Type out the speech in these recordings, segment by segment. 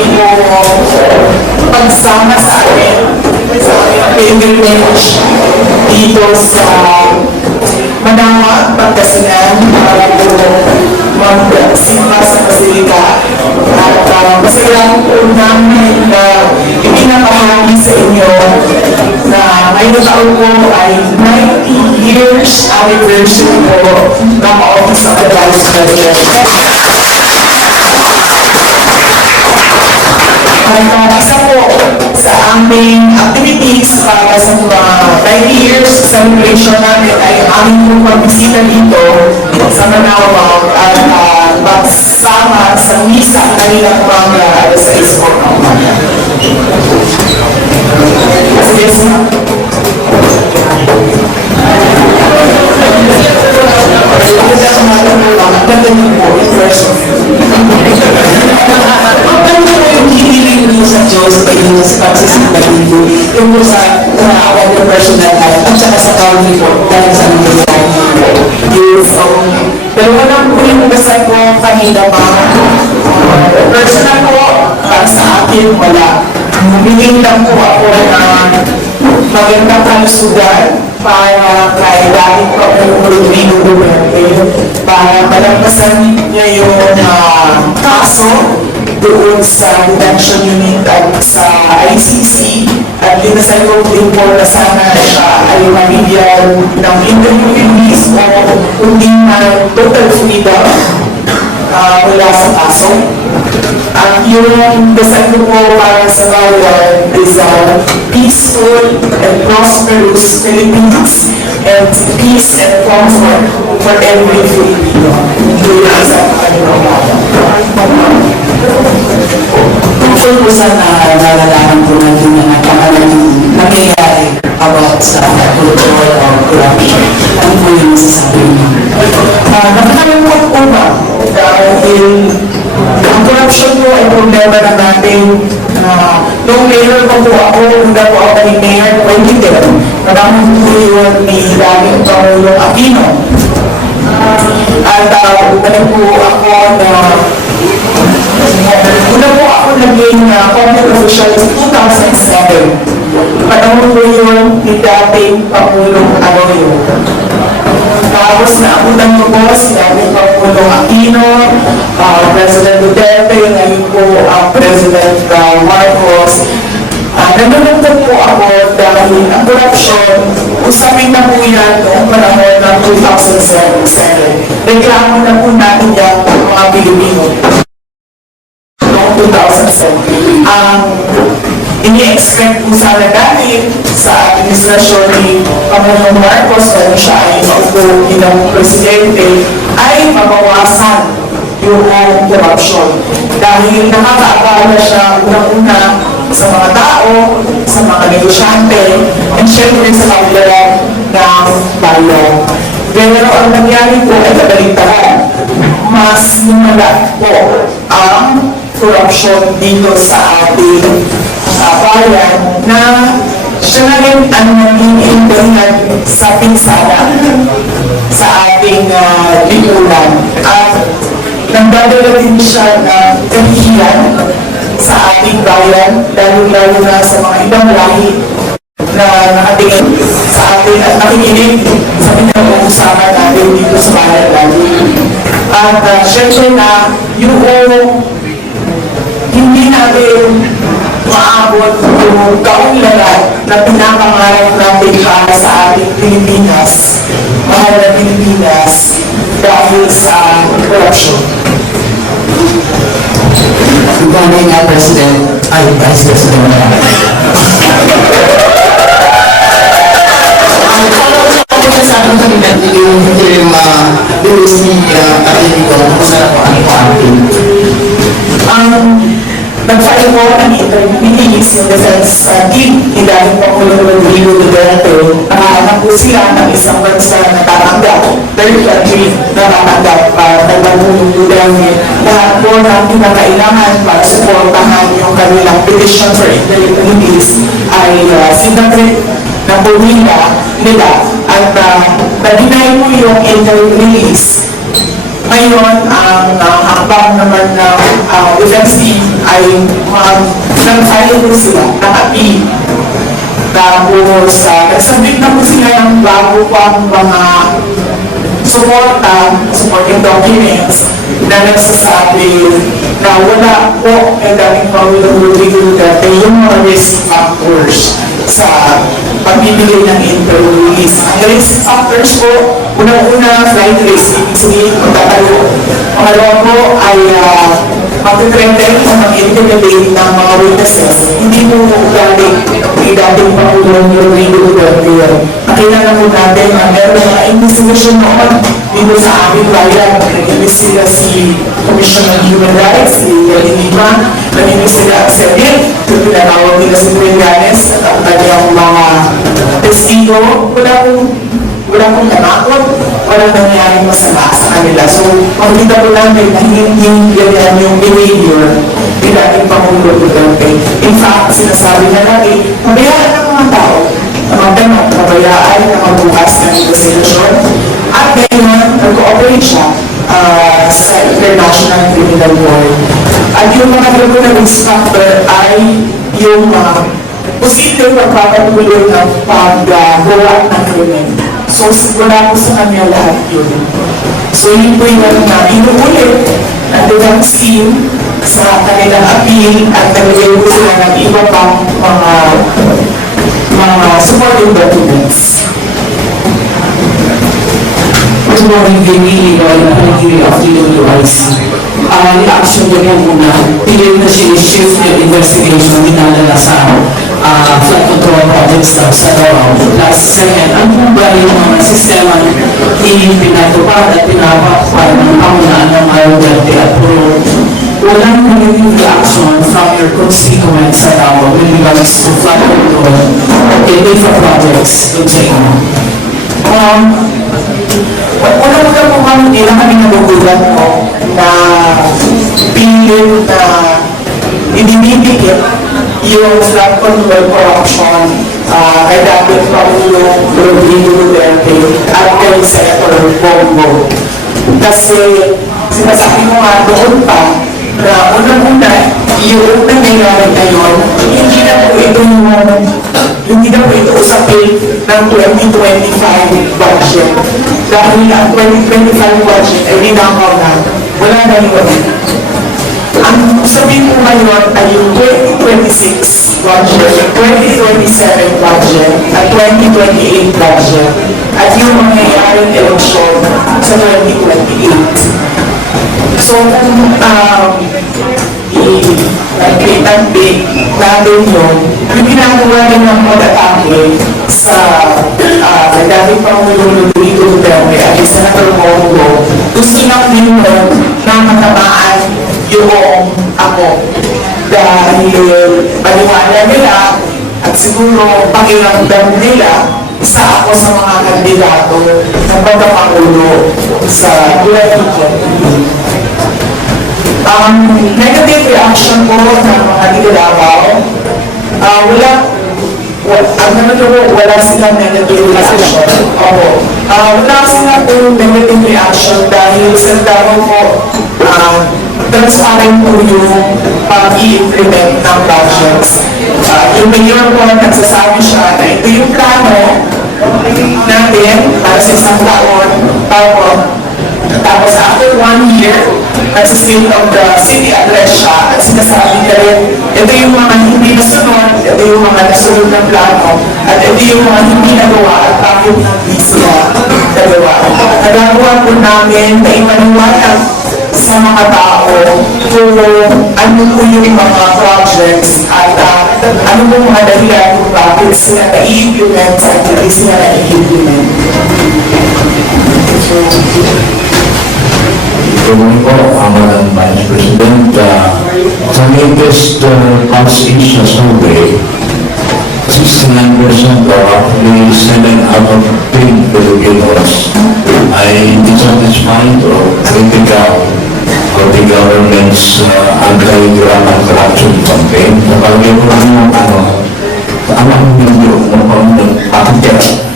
iyong pagsama sa amin sa pilgrimage dito sa Manama, Pangasinan para po magsimba sa Basilika at uh, masaya po namin na ipinapahagi sa inyo na ngayong taon po ay 90 years anniversary po ng Office of the Vice President. Uh, isa po sa aming activities para sa mga 90 years celebration namin ay aming po pagbisita dito sa Manawag at uh, magsama sa misa kanina umaga alas 6 po ng umaga. Sige, sir. Ganda niyo sa Diyos sa inyo sa pagsisimba niyo? Yung po sa naawa niyo personal life at saka sa county po dahil sa nangyayari Yes, so, pero wala po yung basta ko kanina pa. Uh, personal po, para sa akin, wala. Humiling lang po ako na magandang kalusugan para kay dati po yung Rodrigo Duterte para malampasan niya yung ah, kaso doon sa detention unit at sa ICC at linasay ko din po na sana siya ay mabigyan ng interview release o kundi na total freedom ah, mula sa kaso. At yung dasal ko po para sa bayan is a peaceful and prosperous Philippines and peace and comfort for every Filipino. Yun sa kanilang Tungkol po sa na nalalaman po natin na napakalang nangyayari about sa control or corruption. Ano po yung masasabi niyo? Uh, Nakakalungkot po ba? Dahil ang corruption po ay problema na natin. Uh, nung mayor ko po ako, hindi po ako naging mayor 2010. Marami po yun ni dating Pangulong Aquino. At uh, po ako na Una po ako naging uh, public official sa 2007. Panahon po yun ni dating Pangulong Arroyo. Tapos naabutan ko po si dating Pangulong Aquino, uh, President Duterte, ngayon po ang President uh, Marcos. Uh, Nalulungkot po ako dahil ang corruption, usapin na po yan noong panahon ng 2007. Reklamo na po natin yan ng mga Pilipino 2007. Ang ini-expect po sana natin sa administrasyon ni Pangulong Marcos na siya ay maupo presidente ay mabawasan yung corruption. Dahil nakakaabala siya unang-una sa mga tao, sa mga negosyante, and syempre sa kabilang ng bayan. Pero ang nangyari po ay kabaligtaran. Mas lumala po ang corruption dito sa ating uh, bayan na siya na rin ang naging dahilan sa pinsala sa ating uh, lipunan. At nagdadala din siya ng kahihiyan sa ating bayan, lalo-lalo na sa mga ibang lahi na nakatingin sa atin at nakikinig sa pinag-uusapan natin dito sa bayan natin. At uh, syempre na yung natin maabot yung kaunlaran na pinapangarap natin para sa ating Pilipinas, mahal na Pilipinas, dahil sa corruption. Ibanay nga President, ay Vice President na Ang ano sa akin kanina, yung yung uh, po ng interviewees in the sense sa team ni dating Pangulong Rodrigo Duterte. Na uh, po sila ng isang bansa na tatanggap, third country na tatanggap uh, Pangulong Duterte lahat po ng pinakailangan para suportahan yung kanilang petition for interviewees ay uh, sinabi na po nila, at uh, na-deny mo yung interviewees ngayon, ang uh, hakbang naman ng uh, FMC ay ay mag nag-file po sila, naka-P. Tapos, uh, nagsabit na po sila ng bago pang mga suporta, supporting documents na nagsasabi na wala po ang dating Pangulong Rodrigo Duterte yung mga risk factors sa pagbibigay ng interviewees. Ang risk factors po, unang-una, flight risk, ibig sabihin, magtatayo. Pangalawa po ay uh, mag-threaten o mag-intimidate ng mga witnesses. Hindi po galing kay dating Pangulong Rodrigo Duterte yun. Nakilala po natin na meron mga investigation noon dito sa aming bayan. Nag-investiga si Commissioner of Human Rights, si Yeli Nag-investiga ang Senate, yung tinatawag nila si Trillanes at ang kanyang mga testigo. Wala pong wala pong namakot, walang nangyaring masama sa kanila. So, makikita po namin na hindi ganyan yung behavior ni dating Pangulo Duterte. In fact, sinasabi na lagi, pabayaan ng mga tao na magtanong, pabayaan na magbukas ng investigation. At ngayon, nag-cooperate siya ah, sa International Criminal Court. At yung mga grupo na factor ay yung mga posibleng pagpapatuloy ng paggawa ng krimen. So, wala ko sa kanya lahat yun. So, yun po yung na inuulit at the scene sa kanilang appeal at nalagay po sila ng iba pang mga mga supporting documents. Good morning, Vinny, Lloyd, na Panagiri of DWIC. Ah, reaction niyo po muna, pilit na siya shift yung investigation dinadala sa ah, flood control projects daw sa Davao. Plus, second, ano po ba yung mga sistema hindi pinatupad at pinapapad ng pamunaan ng Mayo Duterte at puro walang negative reaction from your constituents sa Davao with regards to flood control and different projects dun sa. Um, Una-una po kami, hindi lang kami nagugulat mo na pilit na idinidikit yung flood control corruption uh, kay dapat Pangulo Rodrigo Duterte at kay Senator Bongo. Kasi sinasabi ko nga doon pa na unang-una, yung nangyayari ngayon, hindi na po ito yung ng 2025 budget. Dahil ang 2025 budget ay linakaw na, wala na yun. Ang sabihin ko ngayon ay yung 2026 budget, 2027 budget, at 2028 budget, at yung mangyayaring eleksyon sa 2028. So, kung um, i-tabi natin yun, yung ginagawa ng pag-atake sa uh, dating Pangulong Rodrigo Duterte at yung Senator Bongo, gusto lang din nun na matamaan yung ako. Dahil paniwala nila at siguro pakiramdam nila isa ako sa mga kandidato ng pagkapangulo sa 2028. Um, negative reaction po ng mga Davao. Uh, wala, wala, ang naman ko, wala silang negative reaction. Opo. Uh, wala silang po negative reaction dahil sa Davao po, uh, transparent po yung pag-i-implement ng projects. Uh, yung mayor po, nagsasabi siya na ito yung plano natin para sa isang taon. Tapos, tapos after one year, nasa state of the city address siya at sinasabi niya rin, ito yung mga hindi nasunod, ito yung mga nasunod ng plano, at ito yung mga hindi nagawa at bakit hindi sila nagawa. Nagagawa po namin na ipaniwanag sa mga tao kung ano po yung mga projects at uh, ano po mga dahilan kung bakit sila na-implement at hindi sila na-implement. Morning po, uh, Madam Vice President. Uh, sa latest uh, Pulse Asia survey, 69% or roughly 7 out of 10 Filipinos ay hindi satisfied or critical of the government's uh, anti-grammar corruption campaign. Kapag yung ano, ano, ano ang video, ano ang pakikira?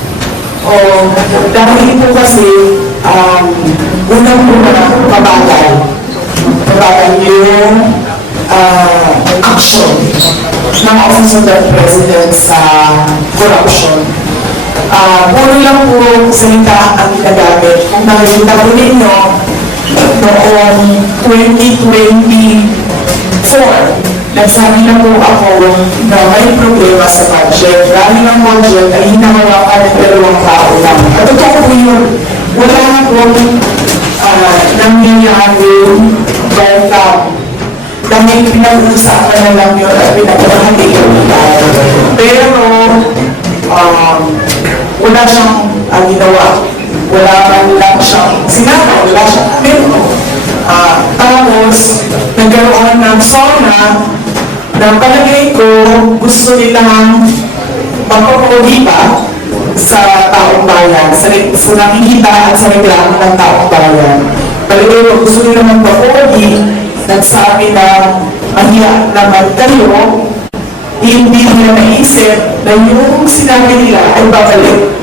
O dahil po kasi um, unang una mabagal. Mabagal yung uh, action ng Office of the President sa corruption. Ah, puro lang po salita ang ginagamit. Kung nakikita po ninyo, noong 2024, nagsabi na po ako na may problema sa budget. Dahil ang budget ay hinahawakan ng dalawang tao lang. At totoo po yun. Wala na po uh, nangyayari welcome. Dahil pinag-uusapan na lang yun at pinag-uhati yun. Pero, um, wala siyang uh, ginawa. Wala man lang siyang sinabi, wala siyang pero Ah, tapos, nagkaroon ng SONA na palagay ko gusto nilang magpapakulipa sa taong bayan, sa, sa nakikita at sa reklamo ng taong bayan. Palagay ko gusto nilang magpapuli, nagsabi na mahiya naman kayo, hindi nila naisip na yung sinabi nila ay babalik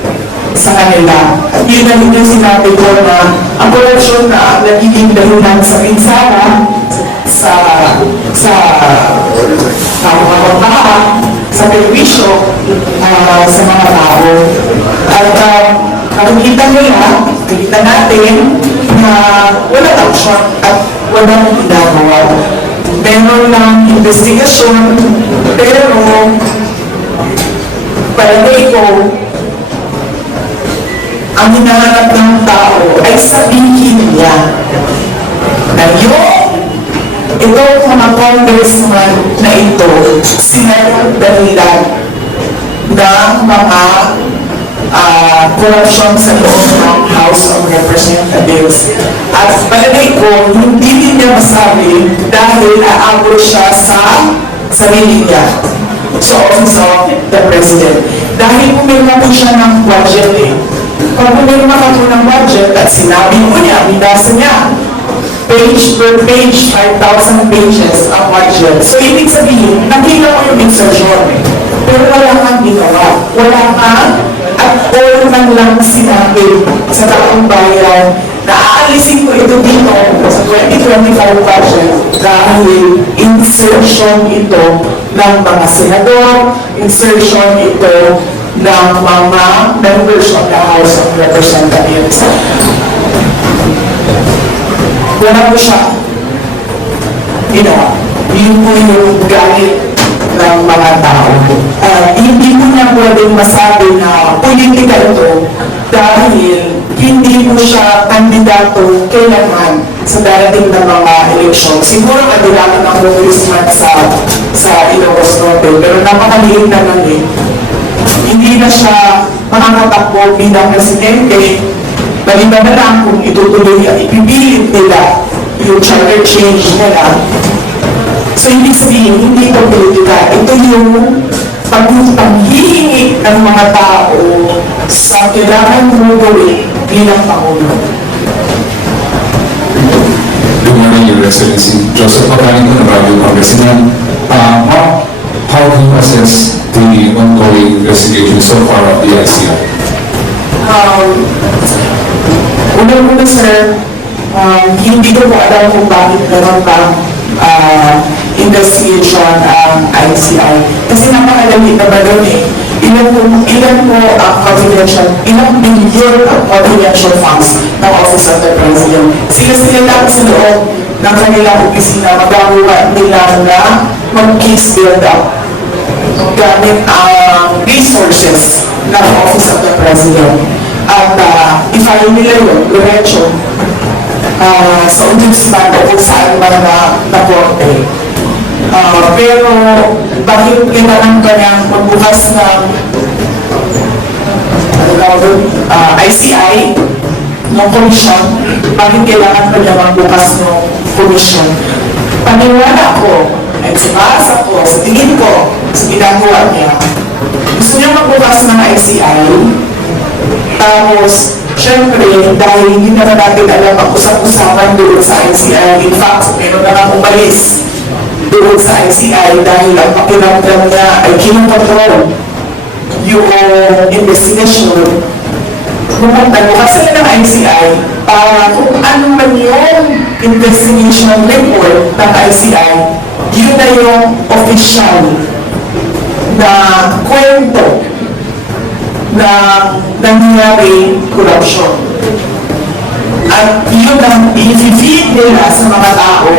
sa kanila. At yun na yung sinabi ko na ang korupsyon na nagiging dahilan sa pinsala, sa sa sa mga pagbaha, sa perwisyo ah, sa mga tao. At uh, nakikita nila, nakikita natin na wala action at walang ginagawa. Meron lang investigasyon, pero palagay ko, ang hinahanap ng tao ay sabihin niya na yung itong mga congressman na ito, sila yung dahilan ng mga ah, korupsyon sa loob ng House of Representatives. At palagay ko, hindi din niya masabi dahil aabot siya sa sarili niya sa Office of the President. Dahil pumirma po siya ng budget eh. Pag pumirma ka po ng budget at sinabi mo niya, binasa niya, page per page, 5,000 pages ang budget. So, ibig sabihin, nakita ko yung insertion. Pero wala kang ginawa. Wala kang at all man lang sinabi sa taong bayan na aalisin ko ito dito sa 2025 budget dahil insertion ito ng mga senador, insertion ito ng mga members of the House of Representatives. Wala po siya ginawa. Yun po yung galit ng mga tao. Ah, hindi mo na pwedeng masabi na politika ito dahil hindi mo siya kandidato kailanman sa darating na mga eleksyon. Siguro kandidato ng congressman sa sa Ilocos Norte, pero napakaliit naman eh. Hindi na siya makakatakbo bilang presidente Maliban na lang kung itutuloy at ipipilit nila yung charter change nila. So, ibig sabihin, hindi ito politika. Ito yung pag- paghihingi ng mga tao sa kailangan mo gawin bilang Pangulo. Good morning, Your Excellency. Joseph Pagaling from Baguio, Pangasinan. Uh, how, how do you assess the ongoing investigation so far of the ICI? Um, Unang-una sir, um, hindi ko po alam kung bakit meron pang uh, investigation ang ICI. Kasi napakadali na ba doon eh. Ilan po, ilan po ang confidential, ilang billion ang confidential funds ng Office of the President. Sila-sila lang sa loob ng kanilang opisina magagawa nila na mag-case build up gamit ang resources ng Office of the President. At uh, i-file nila yun, diretso, uh, sa ombudsman o kung saan man na na-korte. Ah, pero bakit kailangan ba niyang magbukas ng ano tawag doon? Ah, ICI ng komisyon? Bakit kailangan ba niya magbukas ng komisyon? Paniwala ko, at sa basa ko, sa tingin ko, sa ginagawa niya, gusto niya magbukas ng ICI, tapos, syempre, dahil hindi naman natin alam ang usap-usapan doon sa ICI, in fact, meron na nga umalis doon sa ICI dahil ang pakiramdam niya ay kinokontrol yung investigation. Pumunta bukas sila ng ICI para kung ano man yung investigation report ng ICI, yun na yung official na kwento na nangyari corruption. At yun ang i-feed nila sa mga tao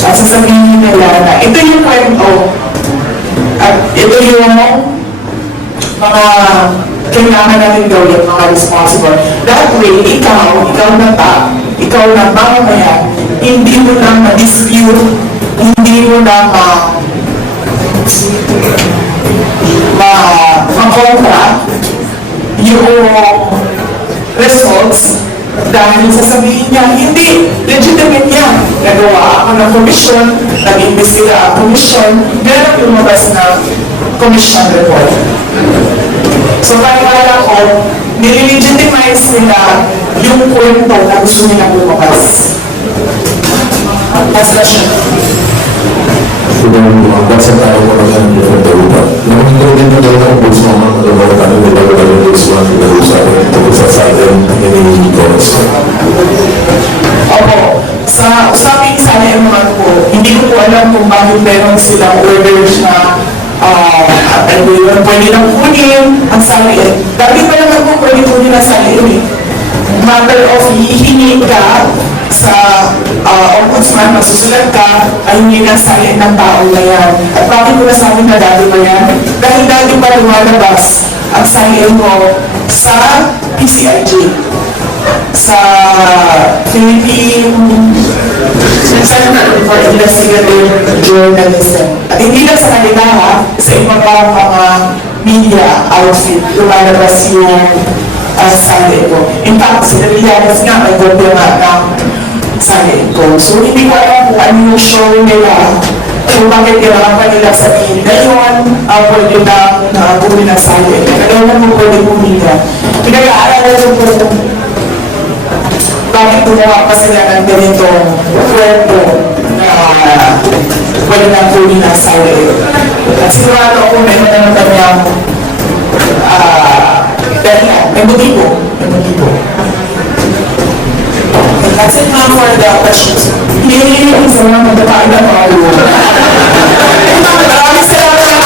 at sasabihin nila na ito yung kwento at ito yung mga kailangan natin gawin, mga responsible. That way, ikaw, ikaw na ta, ikaw na mamamayan, hindi mo na ma-dispute, hindi mo na ma ma makontra yung results dahil sasabihin niya, hindi, legitimate yan. Nagawa ako ng commission, nag-imbestiga ang commission, meron lumabas na commission report. So paniwala ko, nililegitimize nila yung kwento na gusto nila lumabas. Last question. Membuat tayo ko ng different darurat. Namun hindi din na daw kung gusto mo ng mga kami nila ko tayo ng iswan ng darurat tungkol sa sa atin ini Gomes. Opo, sa usaping sali naman po, hindi ko po alam kung bakit meron silang orders na ah, ano yun, pwede nang kunin ang saliin. Dati pa naman po pwede kunin ang saliin eh. Matter of hihingi ka sa ah, ombudsman, magsusulat ka, ay hindi na saliin ng tao na yan. At bakit ko nasabi na dati pa yan? Dahil dati pa lumalabas ang saliin mo sa PCIG sa Philippine Center for Investigative Journalism. At hindi lang sa kanila ha, sa iba pa mga media outfit, lumalabas yung uh, sali ko. In fact, sa Dalianas nga, kopya nga ng sali ko. So, hindi ko alam kung ano yung show nila kung bakit pa nila sabihin na yun, uh, pwede na uh, bumi ng sali. Alam mo pwede bumi na. Pinag-aaralan ko po bakit gumawa pa sila ng ganitong kwento na wala nang huli ng sali. At sigurado ako meron na ng kanyang ah, dahilan. May motibo. May motibo. That's it ma'am for the questions. Hindi, isa lang magkakain na mga ulo. Maraming salamat sa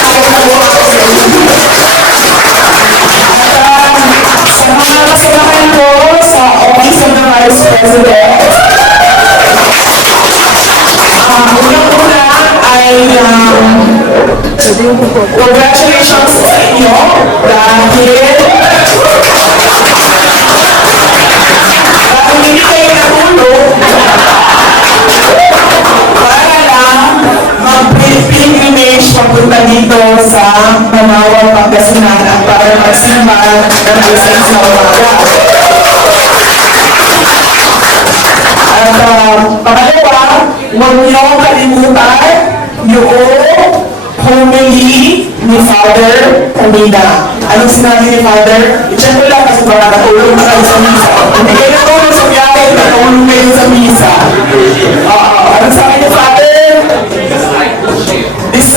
sa mga kasamahan ko sa Office of the Vice President. Um, Unang-una ay um, congratulations sa inyo dahil dahil hindi kayo papunta dito sa Manawa, Pangasinan at para magsimba ng alas sa umaga. At uh, pangalawa, huwag niyo kalimutan yung homily ni Father kanina. Anong sinabi ni Father? I-check ko lang kasi baka natulog na kayo sa misa. Hindi kayo natulog sa biyahe, natulog kayo sa misa. Oo, anong sabi ni Father?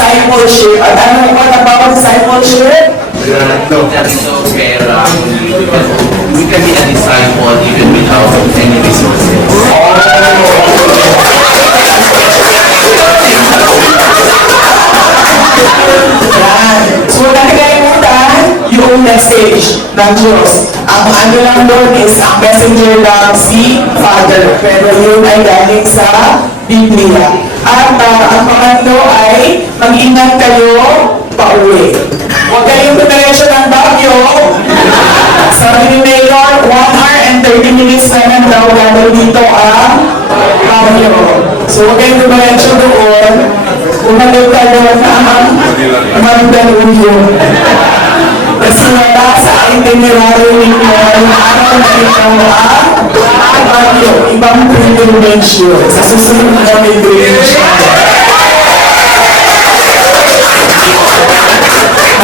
Discipleship. At ano naman ang bawat discipleship? Um, we can be a disciple even without any resources. So, nakikalimutan yung message ng Diyos. Ang ano lang doon is, ang messenger lang si Father. Pero yun ay galing sa Biblia. Ah, ang pangatlo ay, mag-ingat kayo pauwi. Huwag kayong dumiretso ng Baguio. Sabi ni Mayor, 1 hour and 30 minutes na lang daw gano'n dito ang Baguio. So huwag kayong dumiretso doon. Bumalik kayo ng Mandaluyong. Kasi wala sa itinerary ninyo yung araw na ito ang Baguio. Ibang pilgrimage yun. Sa susunod na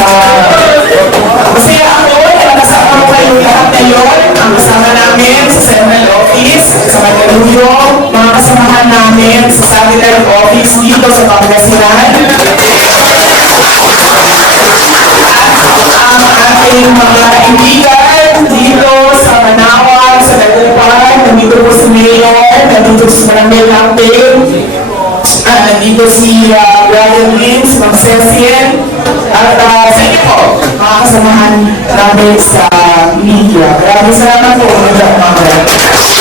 uh, masaya ako na nakasama ko kayo lahat ngayon. Ang kasama namin sa Central Office, sa Mataluyo, mga kasamahan namin sa Capital Office dito sa Pangasinan. At ang ating mga kaibigan dito sa Manawag, sa Dagupan, nandito po si Mayor, nandito si Maramel Hapte, uh, nandito si uh, Brian Lins, Ma'am Cecil, at uh, sa inyo po, mga kasamahan namin sa media. Maraming salamat po, mga mga